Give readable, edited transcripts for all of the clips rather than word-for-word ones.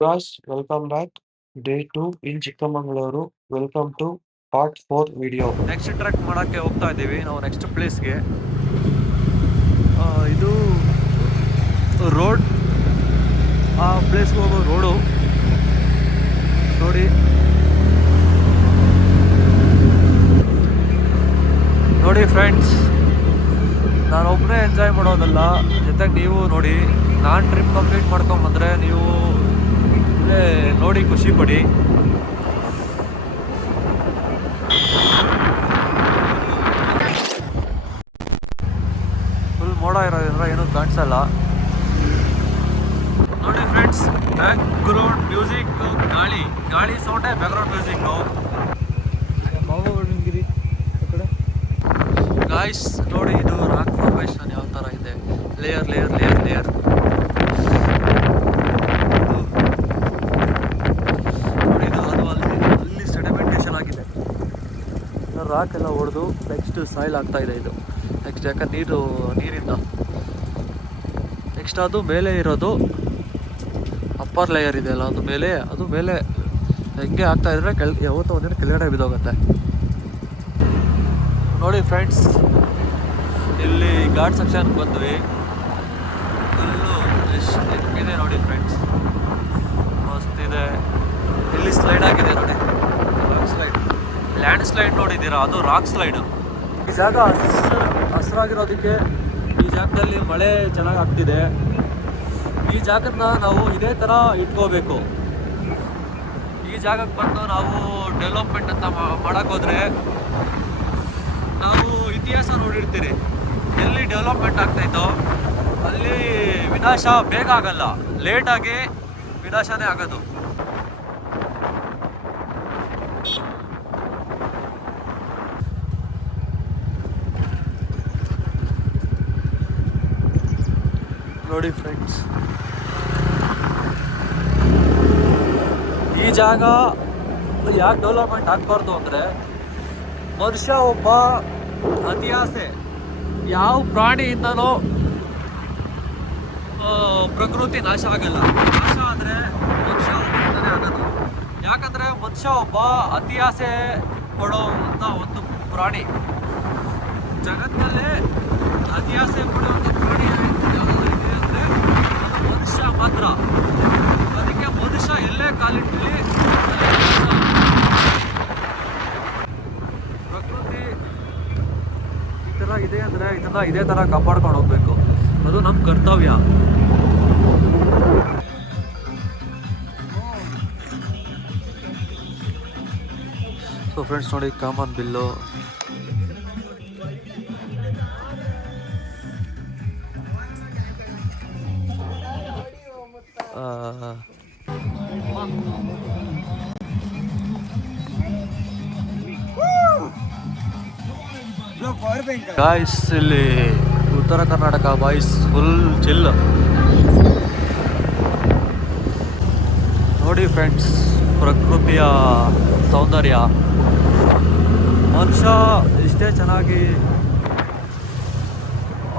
Guys, welcome back. Day 2 in Chikkamangaluru. Welcome to part 4 video. Next trek ಮಾಡೋಕ್ಕೆ ಹೋಗ್ತಾ ಇದ್ದೀವಿ ನಾವು ನೆಕ್ಸ್ಟ್ ಪ್ಲೇಸ್ಗೆ. ಇದು ರೋಡ್, ಆ ಪ್ಲೇಸ್ಗೆ ಹೋಗೋ ರೋಡು ನೋಡಿ. ನೋಡಿ ಫ್ರೆಂಡ್ಸ್, ನಾನೊಬ್ಬನೇ ಎಂಜಾಯ್ ಮಾಡೋದಲ್ಲ, ಜೊತೆಗೆ ನೀವು ನೋಡಿ. ನಾನು ಟ್ರಿಪ್ ಕಂಪ್ಲೀಟ್ ಮಾಡ್ಕೊಂಬಂದರೆ ನೀವು ಇಲ್ಲೇ ನೋಡಿ ಖುಷಿ ಪಡಿ. ಫುಲ್ ಮೋಡ ಇರೋದ್ರಿಂದ ಏನೂ ಕಾಣಿಸಲ್ಲ. ನೋಡಿ ಫ್ರೆಂಡ್ಸ್, ಬ್ಯಾಕ್ಗ್ರೌಂಡ್ ಮ್ಯೂಸಿಕ್, ಗಾಳಿ ಸೌಂಡೇ ಬ್ಯಾಕ್ಗ್ರೌಂಡ್ ಮ್ಯೂಸಿಕ್ಕು. ಗಾಯ್ಸ್ ನೋಡಿ, ಇದು ರಾಕ್ ಫಾರ್ಮೇಷನ್ ಯಾವ ಥರ ಇದೆ, ಲೇಯರ್ ಲೇಯರ್ ಲೇಯರ್ ಲೇಯರ್. ನೋಡಿ, ಇದು ಅದು ಅಲ್ಲಿ ಸೆಡಿಮೆಂಟೇಷನ್ ಆಗಿದೆ. ರಾಕ್ ಎಲ್ಲ ಹೊಡೆದು ನೆಕ್ಸ್ಟ್ ಸಾಯಿಲ್ ಆಗ್ತಾ ಇದೆ ಇದು. ನೆಕ್ಸ್ಟ್ ಯಾಕಂದ್ರೆ ನೀರಿಂದ ನೆಕ್ಸ್ಟ್ ಅದು ಮೇಲೆ ಇರೋದು ಅಪ್ಪರ್ ಲೇಯರ್ ಇದೆ ಅಲ್ಲ, ಅದು ಮೇಲೆ ಹೆಂಗೆ ಆಗ್ತಾ ಇದ್ರೆ ಯಾವತ್ತೋ ಒಂದಿನ ಕೆಳಗಡೆ ಬಿದ್ದೋಗುತ್ತೆ. ನೋಡಿ ಫ್ರೆಂಡ್ಸ್, ಇಲ್ಲಿ ಘಾಟ್ ಸೆಕ್ಷನ್ಗೆ ಬಂದ್ವಿ. ಫುಲ್ಲು ಎಷ್ಟು ಹೆಂಗಿದೆ ನೋಡಿ ಫ್ರೆಂಡ್ಸ್, ಮಸ್ತ್ ಇದೆ. ಇಲ್ಲಿ ಸ್ಲೈಡ್ ಆಗಿದೆ ನೋಡಿ, ರಾಕ್ ಸ್ಲೈಡ್, ಲ್ಯಾಂಡ್ ಸ್ಲೈಡ್ ನೋಡಿದ್ದೀರಾ, ಅದು ರಾಕ್ ಸ್ಲೈಡು. ಈ ಜಾಗ ಹಸಿರಾಗಿರೋದಕ್ಕೆ ಈ ಜಾಗದಲ್ಲಿ ಮಳೆ ಚೆನ್ನಾಗಿ ಆಗ್ತಿದೆ. ಈ ಜಾಗನ ನಾವು ಇದೇ ಥರ ಇಟ್ಕೋಬೇಕು. ಈ ಜಾಗಕ್ಕೆ ಬಂದು ನಾವು ಡೆವಲಪ್ಮೆಂಟ್ ಅಂತ ಮಾಡೋಕ್ಕೋದ್ರೆ ನಾವು ಇತಿಹಾಸ ನೋಡಿರ್ತೀರಿ, ಎಲ್ಲಿ ಡೆವಲಪ್ಮೆಂಟ್ ಆಗ್ತಾಯಿತ್ತೋ ಅಲ್ಲಿ ವಿನಾಶ ಬೇಗ ಆಗಲ್ಲ, ಲೇಟಾಗಿ ವಿನಾಶನೇ ಆಗೋದು. ನೋಡಿ ಫ್ರೆಂಡ್ಸ್, ಈ ಜಾಗ ಯಾಕೆ ಡೆವಲಪ್ಮೆಂಟ್ ಆಗಬಾರ್ದು ಅಂದರೆ, ಮನುಷ್ಯ ಒಬ್ಬ ಅತಿ ಆಸೆ, ಯಾವ ಪ್ರಾಣಿಯಿಂದನೋ ಪ್ರಕೃತಿ ನಾಶ ಆಗಲ್ಲ. ನಾಶ ಆದರೆ ಮನುಷ್ಯ ಒಬ್ಬರಿಂದನೇ ಆಗೋದು. ಯಾಕಂದರೆ ಮನುಷ್ಯ ಒಬ್ಬ ಅತಿ ಆಸೆ ಪಡೋವಂಥ ಒಂದು ಪ್ರಾಣಿ. ಜಗತ್ತಿನಲ್ಲೇ ಅತಿ ಆಸೆ ಪಡುವಂಥ ಪ್ರಾಣಿ ಯಾವುದು ಇದೆ ಅಂದರೆ ಮನುಷ್ಯ ಮಾತ್ರ. ಅದಕ್ಕೆ ಮನುಷ್ಯ ಎಲ್ಲೇ ಕಾಲಿಟ್ಟಲ್ಲಿ ಪ್ರಕೃತಿ ಈ ಥರ ಇದೆ ಅಂದರೆ ಇದನ್ನು ಇದೇ ಥರ ಕಾಪಾಡ್ಕೊಂಡು ಹೋಗ್ಬೇಕು, ಅದು ನಮ್ಮ ಕರ್ತವ್ಯ. ಸೊ ಫ್ರೆಂಡ್ಸ್ ನೋಡಿ, ಕಾಮನ್ ಬಿಲ್ಲು, ಗಾಯ್ಸ್ ಇಲ್ಲಿ ಉತ್ತರ ಕರ್ನಾಟಕ ಬಾಯ್ಸ್ ಫುಲ್ ಚಿಲ್. ನೋಡಿ ಫ್ರೆಂಡ್ಸ್, ಪ್ರಕೃತಿಯ ಸೌಂದರ್ಯ. ಮನುಷ್ಯ ಇಷ್ಟೇ ಚೆನ್ನಾಗಿ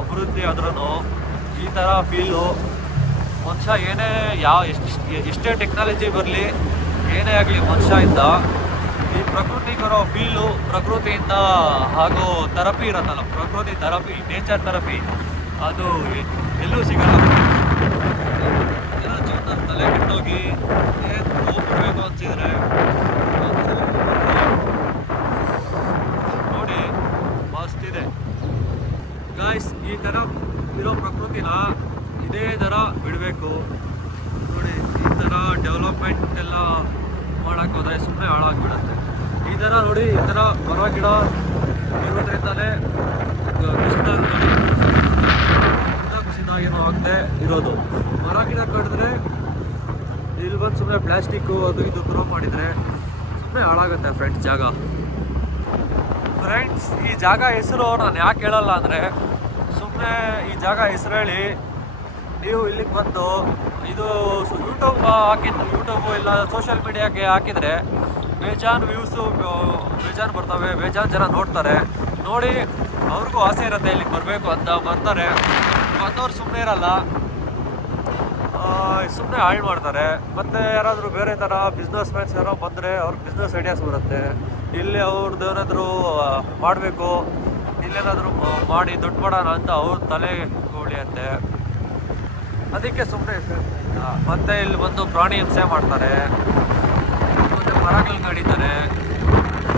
ಅಭಿವೃದ್ಧಿ ಆದ್ರೂ ಈ ಥರ ಫೀಲು ಮನುಷ್ಯ ಏನೇ ಎಷ್ಟೇ ಟೆಕ್ನಾಲಜಿ ಬರಲಿ, ಏನೇ ಆಗಲಿ ಮನುಷ್ಯದಿಂದ ಈ ಪ್ರಕೃತಿಗೆ ಬರೋ ಫೀಲು, ಪ್ರಕೃತಿಯಿಂದ ಹಾಗೂ ಥೆರಪಿ ಇರತ್ತಲ್ಲ, ಪ್ರಕೃತಿ ಥೆರಪಿ, ನೇಚರ್ ಥೆರಪಿ, ಅದು ಎಲ್ಲೂ ಸಿಗಲ್ಲ. ಎಲ್ಲ ಜೀವನ ತಲೆ ಕೆಟ್ಟೋಗಿ ಏನು ಹೋಗ್ಬಿಡ್ಬೇಕು ಅನ್ಸಿದ್ರೆ ನೋಡಿ ಮಸ್ತ್ ಇದೆ ಗಾಯ್ಸ್. ಈ ಥರ ಇರೋ ಪ್ರಕೃತಿನ ಇದೇ ಥರ ಬಿಡಬೇಕು. ನೋಡಿ, ಈ ಥರ ಡೆವಲಪ್ಮೆಂಟ್ ಎಲ್ಲ ಮಾಡೋಕ್ಕೋದ್ರೆ ಸುಮ್ಮನೆ ಹಾಳಾಗಿಬಿಡುತ್ತೆ. ಈ ಥರ ನೋಡಿ, ಈ ಥರ ಮರ ಗಿಡ ಇರೋದ್ರಿಂದಲೇ ಕುಸಿತ ಏನೋ ಆಗದೆ ಇರೋದು. ಮರ ಗಿಡ ಕಡಿದ್ರೆ ಇಲ್ಲಿ ಬಂದು ಸುಮ್ಮನೆ ಪ್ಲಾಸ್ಟಿಕ್ಕು ಅದು ಇದು ಥ್ರೋ ಮಾಡಿದರೆ ಸುಮ್ಮನೆ ಹಾಳಾಗುತ್ತೆ ಫ್ರೆಂಡ್ಸ್ ಜಾಗ. ಫ್ರೆಂಡ್ಸ್, ಈ ಜಾಗ ಹೆಸರು ನಾನು ಯಾಕೆ ಹೇಳಲ್ಲ ಅಂದರೆ, ಸುಮ್ಮನೆ ಈ ಜಾಗ ಹೆಸರು ಹೇಳಿ ನೀವು ಇಲ್ಲಿಗೆ ಬಂದು ಇದು ಯೂಟ್ಯೂಬು ಇಲ್ಲ ಸೋಷಿಯಲ್ ಮೀಡಿಯಾಗೆ ಹಾಕಿದರೆ ಬೇಜಾನ್ ವ್ಯೂಸು ಬೇಜಾನ್ ಬರ್ತವೆ, ಬೇಜಾನ್ ಜನ ನೋಡ್ತಾರೆ. ನೋಡಿ ಅವ್ರಿಗೂ ಆಸೆ ಇರುತ್ತೆ ಇಲ್ಲಿಗೆ ಬರಬೇಕು ಅಂತ, ಬರ್ತಾರೆ. ಬಂದವ್ರು ಸುಮ್ಮನೆ ಇರಲ್ಲ. ಸುಮ್ಮನೆ ಹಾಳು ಮಾಡ್ತಾರೆ. ಮತ್ತು ಯಾರಾದರೂ ಬೇರೆ ಥರ ಬಿಸ್ನೆಸ್ ಮ್ಯಾನ್ಸ್ ಯಾರೋ ಬಂದರೆ ಅವ್ರ ಬಿಸ್ನೆಸ್ ಐಡಿಯಾಸ್ ಬರುತ್ತೆ. ಇಲ್ಲಿ ಅವ್ರದ್ದು ಏನಾದರೂ ಮಾಡಬೇಕು, ಇಲ್ಲೇನಾದರೂ ಮಾಡಿ ದುಡ್ಡು ಮಾಡೋಣ ಅಂತ ಅವ್ರ ತಲೆ ಉಳಿಯುತ್ತೆ. ಅದಕ್ಕೆ ಸುಮ್ಮನೆ ಮತ್ತೆ ಇಲ್ಲಿ ಬಂದು ಪ್ರಾಣಿ ಹಿಂಸೆ ಮಾಡ್ತಾರೆ, ಮತ್ತು ಮರಗಳು ಕಡಿತಾರೆ,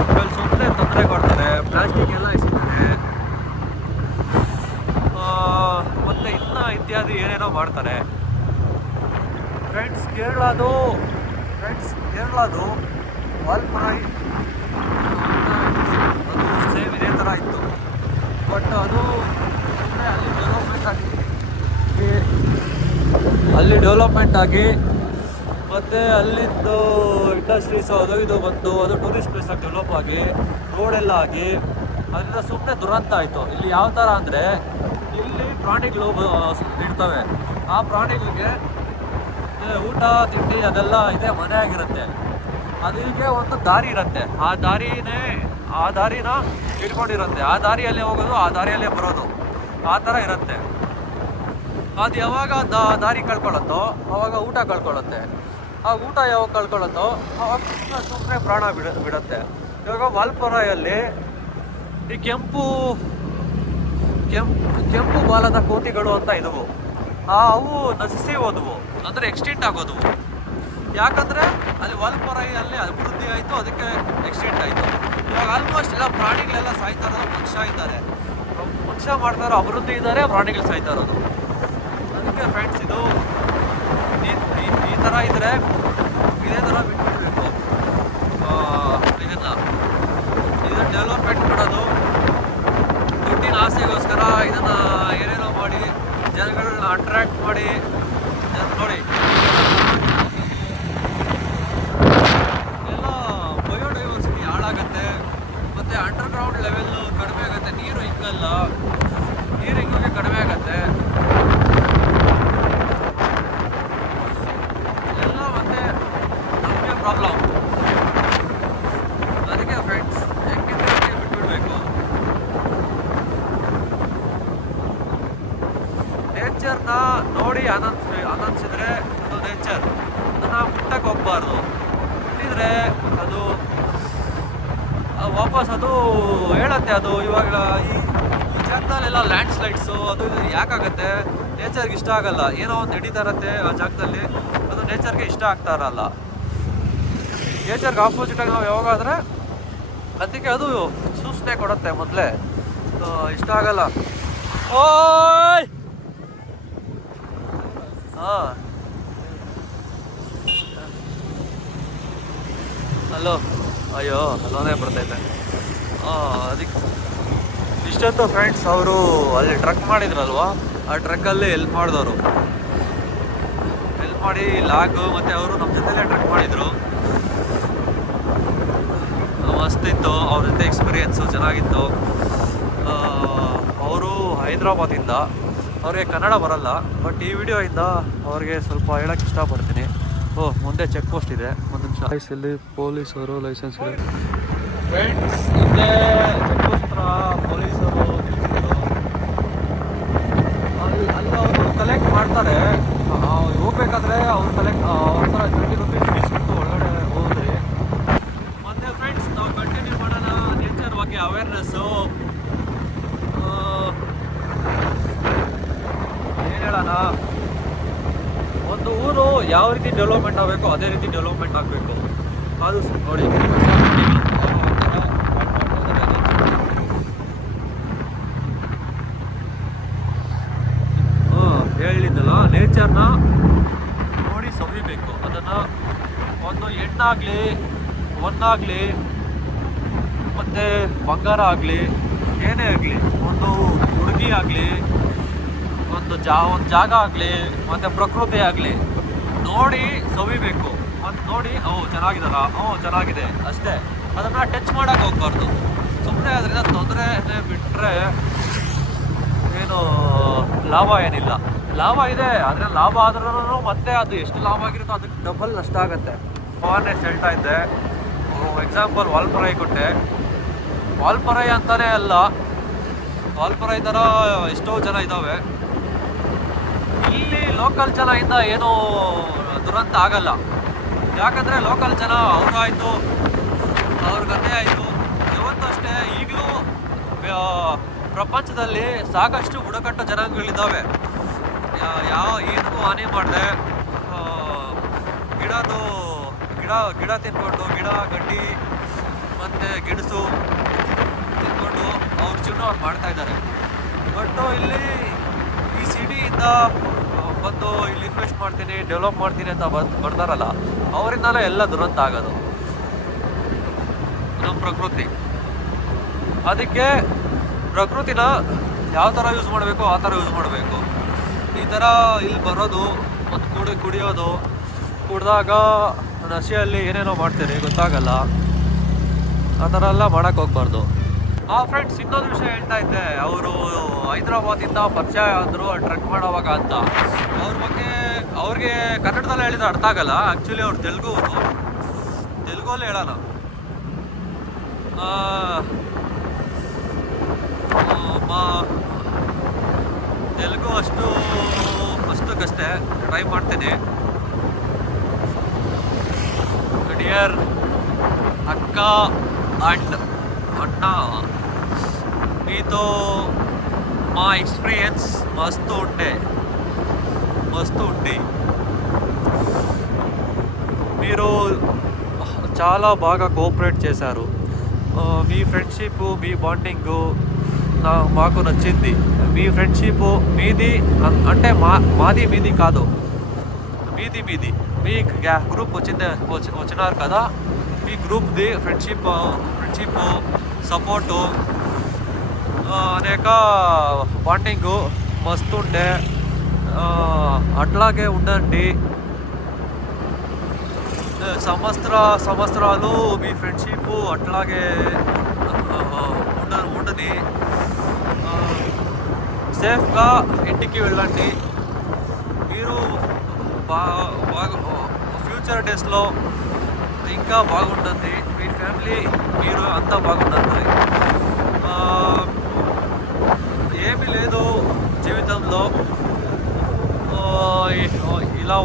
ಆಮೇಲೆ ಸುಮ್ಮನೆ ತೊಂದರೆ ಕೊಡ್ತಾರೆ, ಪ್ಲಾಸ್ಟಿಕ್ ಎಲ್ಲ ಎಸಿತಾರೆ, ಮತ್ತು ಇನ್ನು ಇತ್ಯಾದಿ ಏನೇನೋ ಮಾಡ್ತಾರೆ. ಫ್ರೆಂಡ್ಸ್ ಕೇರಳದು ವಾಲ್ಪರೈ ಅದು ಸೇಮ್ ಇದೇ ಥರ ಇತ್ತು. ಬಟ್ ಅದು ಅಲ್ಲಿ ಡೆವಲಪ್ಮೆಂಟ್ ಆಗಿ ಮತ್ತು ಅಲ್ಲಿದ್ದು ಇಂಡಸ್ಟ್ರೀಸ್ ಅದು ಇದು ಬಂದು ಅದು ಟೂರಿಸ್ಟ್ ಪ್ಲೇಸಾಗಿ ಡೆವಲಪ್ ಆಗಿ ರೋಡೆಲ್ಲ ಆಗಿ ಅದರಿಂದ ಸುಮ್ಮನೆ ದುರಂತ ಆಯಿತು. ಇಲ್ಲಿ ಯಾವ ಥರ ಅಂದರೆ ಇಲ್ಲಿ ಪ್ರಾಣಿಗಳು ಇರ್ತವೆ. ಆ ಪ್ರಾಣಿಗಳಿಗೆ ಊಟ ತಿಂಡಿ ಅದೆಲ್ಲ ಇದೆ, ಮನೆ ಆಗಿರುತ್ತೆ. ಅದಕ್ಕೆ ಒಂದು ದಾರಿ ಇರುತ್ತೆ, ಆ ದಾರಿನ ಇಟ್ಕೊಂಡಿರುತ್ತೆ. ಆ ದಾರಿಯಲ್ಲೇ ಹೋಗೋದು, ಆ ದಾರಿಯಲ್ಲೇ ಬರೋದು, ಆ ಥರ ಇರುತ್ತೆ. ಅದು ಯಾವಾಗ ದಾರಿ ಕಳ್ಕೊಳ್ಳುತ್ತೋ ಆವಾಗ ಊಟ ಕಳ್ಕೊಳ್ಳುತ್ತೆ. ಆ ಊಟ ಯಾವಾಗ ಕಳ್ಕೊಳ್ಳುತ್ತೋ ಆವಾಗ ಸುಮ್ಮನೆ ಪ್ರಾಣ ಬಿಡುತ್ತೆ. ಇವಾಗ ವಾಲ್ಪರೈಯಲ್ಲಿ ಈ ಕೆಂಪು ಬಾಲದ ಕೋತಿಗಳು ಅಂತ ಇದ್ವು. ಅವು ನಶಿಸಿ ಹೋದವು, ಅಂದರೆ ಎಕ್ಸ್ಟಿಂಟ್ ಆಗೋದವು. ಯಾಕಂದರೆ ಅಲ್ಲಿ ವಾಲ್ಪರೈಯಲ್ಲಿ ಅಭಿವೃದ್ಧಿ ಆಯಿತು, ಅದಕ್ಕೆ ಎಕ್ಸ್ಟಿಂಟ್ ಆಯಿತು. ಇವಾಗ ಆಲ್ಮೋಸ್ಟ್ ಎಲ್ಲ ಪ್ರಾಣಿಗಳೆಲ್ಲ ಸಾಯ್ತಾ ಇರೋದು ಮನುಷ್ಯ ಇದ್ದಾರೆ. ಮನುಷ್ಯ ಮಾಡ್ತಾ ಇರೋ ಅಭಿವೃದ್ಧಿ ಇದ್ದಾರೆ, ಪ್ರಾಣಿಗಳು ಸಾಯ್ತಾ ಇರೋದು. ಅದಕ್ಕೆ ಫ್ರೆಂಡ್ಸ್ ಇದು ಈ ಥರ ಇದ್ದರೆ ಇದೇ ಥರ ಬಿಟ್ಬಿಡ್ಬೇಕು. ಇದನ್ನು ಡೆವಲಪ್ಮೆಂಟ್ ಮಾಡೋದು ದುಡ್ಡಿನ ಆಸೆಗೋಸ್ಕರ ಇದನ್ನು ಏನೇನೋ ಮಾಡಿ ಜನಗಳನ್ನ ಅಟ್ರ್ಯಾಕ್ಟ್ ಮಾಡಿ ನೋಡಿ ಎಲ್ಲ ಬಯೋಡೈವರ್ಸಿಟಿ ಹಾಳಾಗತ್ತೆ. ಮತ್ತು ಅಂಡರ್ಗ್ರೌಂಡ್ ಲೆವೆಲ್ಲು ಕಡಿಮೆ ಆಗುತ್ತೆ, ನೀರು ಹಿಂಗಲ್ಲ, ನೀರು ಹಿಂಗೋಗಿ ಕಡಿಮೆ ಆಗುತ್ತೆ ಎಲ್ಲ, ಮತ್ತು ನಮಗೆ ಪ್ರಾಬ್ಲಮ್. ಅದಕ್ಕೆ ಫ್ರೆಂಡ್ಸ್ ಹೆಂಗಿದ್ರೆ ಬಿಟ್ಬಿಡ್ಬೇಕು. ನೇಚರ್ನ ನೋಡಿ ಆನಂದಿಸಿದ್ರೆ ಅದು ನೇಚರ್, ಅದನ್ನು ಮುಟ್ಟಕ್ಕೆ ಹೋಗ್ಬಾರ್ದು. ಮುಟ್ಟಿದ್ರೆ ಅದು ವಾಪಸ್ ಅದು ಹೇಳತ್ತೆ. ಅದು ಇವಾಗ ಈ ಜಾಗದಲ್ಲೆಲ್ಲ ಲ್ಯಾಂಡ್ ಸ್ಲೈಡ್ಸು ಅದು ಇದು ಯಾಕಾಗತ್ತೆ, ನೇಚರ್ಗೆ ಇಷ್ಟ ಆಗಲ್ಲ. ಏನೋ ಒಂದು ನಡೀತಾ ಇರತ್ತೆ ಆ ಜಾಗದಲ್ಲಿ, ಅದು ನೇಚರ್ಗೆ ಇಷ್ಟ ಆಗ್ತಾ ಇರಲ್ಲ. ನೇಚರ್ಗೆ ಆಪೋಸಿಟಾಗಿ ನಾವು ಯಾವಾಗಾದರೆ ಅದಕ್ಕೆ ಅದು ಸೂಚನೆ ಕೊಡುತ್ತೆ ಮೊದಲೇ, ಇಷ್ಟ ಆಗಲ್ಲ. ಓಯ್ ಹಾಂ ಹಲೋ, ಅಯ್ಯೋ ಹಲೋನೇ ಬರ್ತೈತೆ. ಅದಕ್ಕೆ ಇಷ್ಟೊತ್ತು ಫ್ರೆಂಡ್ಸ್ ಅವರು ಅಲ್ಲಿ ಟ್ರಕ್ ಮಾಡಿದ್ರಲ್ವ, ಆ ಟ್ರಕ್ಕಲ್ಲಿ ಹೆಲ್ಪ್ ಮಾಡಿದವರು, ಹೆಲ್ಪ್ ಮಾಡಿ ಲಾಗು, ಮತ್ತು ಅವರು ನಮ್ಮ ಜೊತೆಲೇ ಟ್ರಕ್ ಮಾಡಿದರು. ಮಸ್ತಿತ್ತು, ಅವ್ರ ಜೊತೆ ಎಕ್ಸ್ಪೀರಿಯೆನ್ಸು ಚೆನ್ನಾಗಿತ್ತು. ಅವರು ಹೈದ್ರಾಬಾದಿಂದ, ಅವ್ರಿಗೆ ಕನ್ನಡ ಬರಲ್ಲ. ಬಟ್ ಈ ವಿಡಿಯೋಯಿಂದ ಅವ್ರಿಗೆ ಸ್ವಲ್ಪ ಹೇಳೋಕ್ಕೆ ಇಷ್ಟಪಡ್ತೀನಿ. ಮುಂದೆ ಚೆಕ್ ಪೋಸ್ಟ್ ಇದೆ, ಒಂದು ನಿಮಿಷ. ಇಲ್ಲಿ ಪೊಲೀಸರು ಲೈಸೆನ್ಸ್ ಇದೆ ಫ್ರೆಂಡ್ಸ್. ಇಲ್ಲೇ ಚೆಕ್ ಪೋಸ್ಟ್ ಹತ್ರ ಪೊಲೀಸರು ಅಲ್ಲಿ ಅವರು ಕಲೆಕ್ಟ್ ಮಾಡ್ತಾರೆ. ಹೋಗ್ಬೇಕಾದ್ರೆ ಅವ್ರು ಅವ್ರ ಥರ 30 ರೂಪೀಸ್ ಫೀಸ್ ಕೊಟ್ಟು ಒಳಗಡೆ ಹೋದ್ರಿ. ಮತ್ತು ಫ್ರೆಂಡ್ಸ್ ನಾವು ಕಂಟಿನ್ಯೂ ಮಾಡೋಣ ನೇಚರ್ ಬಗ್ಗೆ ಅವೇರ್ನೆಸ್ಸು. ಏನು ಹೇಳೋಣ, ಒಂದು ಊರು ಯಾವ ರೀತಿ ಡೆವಲಪ್ಮೆಂಟ್ ಆಗಬೇಕು ಅದೇ ರೀತಿ ಡೆವಲಪ್ಮೆಂಟ್ ಆಗಬೇಕು. ಅದು ನೋಡಿ ಹೇಳಿದ್ದಲ್ಲ, ನೇಚರ್ನ ನೋಡಿ ಸವಿಬೇಕು. ಅದನ್ನು ಒಂದು ಹೆಣ್ಣಾಗಲಿ ಹೊನ್ನಾಗಲಿ ಮತ್ತು ಬಂಗಾರ ಆಗಲಿ ಏನೇ ಆಗಲಿ, ಒಂದು ಹುಡುಗಿ ಆಗಲಿ, ಒಂದು ಜಾಗ ಆಗಲಿ, ಮತ್ತು ಪ್ರಕೃತಿ ಆಗಲಿ ನೋಡಿ ಸವಿಬೇಕು. ಮತ್ತು ನೋಡಿ ಚೆನ್ನಾಗಿದಾರ, ಚೆನ್ನಾಗಿದೆ ಅಷ್ಟೇ. ಅದನ್ನು ಟಚ್ ಮಾಡೋಕ್ಕೆ ಹೋಗ್ಬಾರ್ದು. ಸುಮ್ಮನೆ ಅದರಿಂದ ತೊಂದರೆ ಬಿಟ್ಟರೆ ಏನು ಲಾಭ ಏನಿಲ್ಲ. ಲಾಭ ಇದೆ, ಆದರೆ ಲಾಭ ಆದ್ರೂ ಮತ್ತೆ ಅದು ಎಷ್ಟು ಲಾಭ ಆಗಿರುತ್ತೋ ಅದಕ್ಕೆ ಡಬಲ್ ನಷ್ಟ ಆಗುತ್ತೆ. ಅವೇರ್ನೆಸ್ ಹೇಳ್ತಾ ಇದ್ದೆ. ಎಕ್ಸಾಂಪಲ್ ವಾಲ್ಪರೈ ಕೊಟ್ಟೆ. ವಾಲ್ಪರೈ ಅಂತಲೇ ಅಲ್ಲ, ವಾಲ್ಪರೈ ಥರ ಎಷ್ಟೋ ಜನ ಇದ್ದಾವೆ. ಇಲ್ಲಿ ಲೋಕಲ್ ಜನ ಇಂದ ಏನೂ ದುರಂತ ಆಗಲ್ಲ. ಯಾಕಂದರೆ ಲೋಕಲ್ ಜನ ಅವ್ರಾಯಿತು, ಅವ್ರ ಕಥೆ ಆಯಿತು. ಇವತ್ತು ಅಷ್ಟೇ ಈಗಲೂ ಪ್ರಪಂಚದಲ್ಲಿ ಸಾಕಷ್ಟು ಬುಡಕಟ್ಟು ಜನಾಂಗಗಳಿದ್ದಾವೆ. ಏನಕ್ಕೂ ಹಾನಿ ಮಾಡಿದೆ ಗಿಡ ತಿನ್ಕೊಂಡು, ಗಿಡ ಗಡ್ಡಿ ಮತ್ತು ಗಿಡಸು ತಿನ್ಕೊಂಡು ಅವ್ರ ಜೀವನ ಅವ್ರು ಮಾಡ್ತಾ ಇದ್ದಾರೆ. ಬಟ್ ಇಲ್ಲಿ ಈ ಸಿಟಿಯಿಂದ ಬಂದು ಇಲ್ಲಿ ಇನ್ವೆಸ್ಟ್ ಮಾಡ್ತೀನಿ, ಡೆವಲಪ್ ಮಾಡ್ತೀನಿ ಅಂತ ಬರ್ತಾರಲ್ಲ, ಅವರಿಂದಲೇ ಎಲ್ಲ ದುರಂತ ಆಗೋದು ನಮ್ಮ ಪ್ರಕೃತಿ. ಅದಕ್ಕೆ ಪ್ರಕೃತಿನ ಯಾವ ಥರ ಯೂಸ್ ಮಾಡಬೇಕು ಆ ಥರ ಯೂಸ್ ಮಾಡಬೇಕು. ಈ ಥರ ಇಲ್ಲಿ ಬರೋದು ಮತ್ತು ಕುಡಿಯೋದು, ಕುಡ್ದಾಗ ನಶೆಯಲ್ಲಿ ಏನೇನೋ ಮಾಡ್ತೀರಿ ಗೊತ್ತಾಗಲ್ಲ, ಆ ಥರ ಎಲ್ಲ ಮಾಡೋಕ್ಕೆ ಹೋಗ್ಬಾರ್ದು. ಫ್ರೆಂಡ್ಸ್, ಇನ್ನೊಂದು ವಿಷಯ ಹೇಳ್ತಾ ಇದ್ದೆ. ಅವರು ಹೈದ್ರಾಬಾದಿಂದ ಪರಿಚಯ ಆದರು ಟ್ರೆಕ್ ಮಾಡೋವಾಗ ಅಂತ. ಅವ್ರ ಬಗ್ಗೆ ಅವ್ರಿಗೆ ಕನ್ನಡದಲ್ಲೇ ಹೇಳಿದ್ರೆ ಅರ್ಥ ಆಗಲ್ಲ. ಆ್ಯಕ್ಚುಲಿ ಅವ್ರು ತೆಲುಗಲ್ಲೇ ಹೇಳೋಣ. ತೆಲುಗು ಅಷ್ಟಕ್ಕಷ್ಟೇ ಟ್ರೈ ಮಾಡ್ತೀನಿ. ಡಿಯರ್ అక్క అండ్ అన్న, మీతో మా ఎక్స్పీరియన్స్ మస్తు ఉంది. మీరు చాలా బాగా కోఆపరేట్ చేశారు. మీ ఫ్రెండ్షిప్, మీ బాండింగు మాకు నచ్చింది. మీ ఫ్రెండ్షిప్ మీది అంటే మాది మీది కాదు, మీది మీ గ్రూప్ వచ్చినారు కదా, మీ గ్రూప్ది ఫ్రెండ్షిప్ సపోర్టు అనేక బాండింగు మస్తు ఉండే. అట్లాగే ఉండండి. సంవత్సరాలు మీ ఫ్రెండ్షిప్ అట్లాగే ఉండని. సేఫ్గా ఇంటికి వెళ్ళండి. మీరు బాగా ఫ్యూచర్ డేస్లో ఇంకా బాగుంటుంది. మీ ఫ్యామిలీ, మీరు అంతా బాగుంటుంది. ఏమీ లేదు జీవితంలో, ఇలా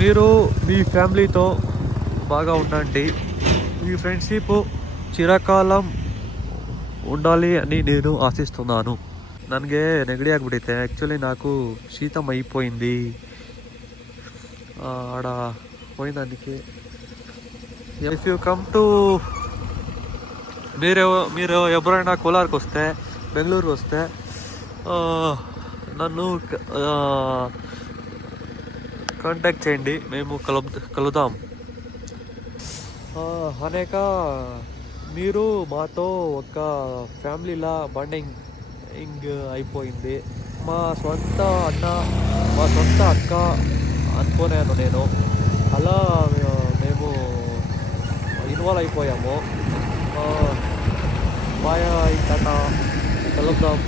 మీరు మీ ఫ్యామిలీతో బాగా ఉండండి. మీ ఫ్రెండ్షిప్ చిరకాలం ఉండాలి అని నేను ఆశిస్తున్నాను. ನನಗೆ ನೆಗಡಿ ಆಗಿಬಿಟ್ಟೈತೆ. ಆ್ಯಕ್ಚುಲಿ నాకు శీతం అయిపోయింది. ఆడ పోయిందానికి. ఇఫ్ యూ కమ్ టు మీరు ఎవరైనా కోలార్కి వస్తే, బెంగళూరు వస్తే నన్ను కాంటాక్ట్ చేయండి. మేము కలుద్దాం. అనేక మీరు మాతో ఒక ఫ్యామిలీలా బాండింగ్ అయిపోయింది. మా సొంత అన్న, మా సొంత అక్క అనుకోలేను నేను. అలా మేము ఇన్వాల్వ్ అయిపోయాము. బాయ్, టాటా, కలుద్దాం.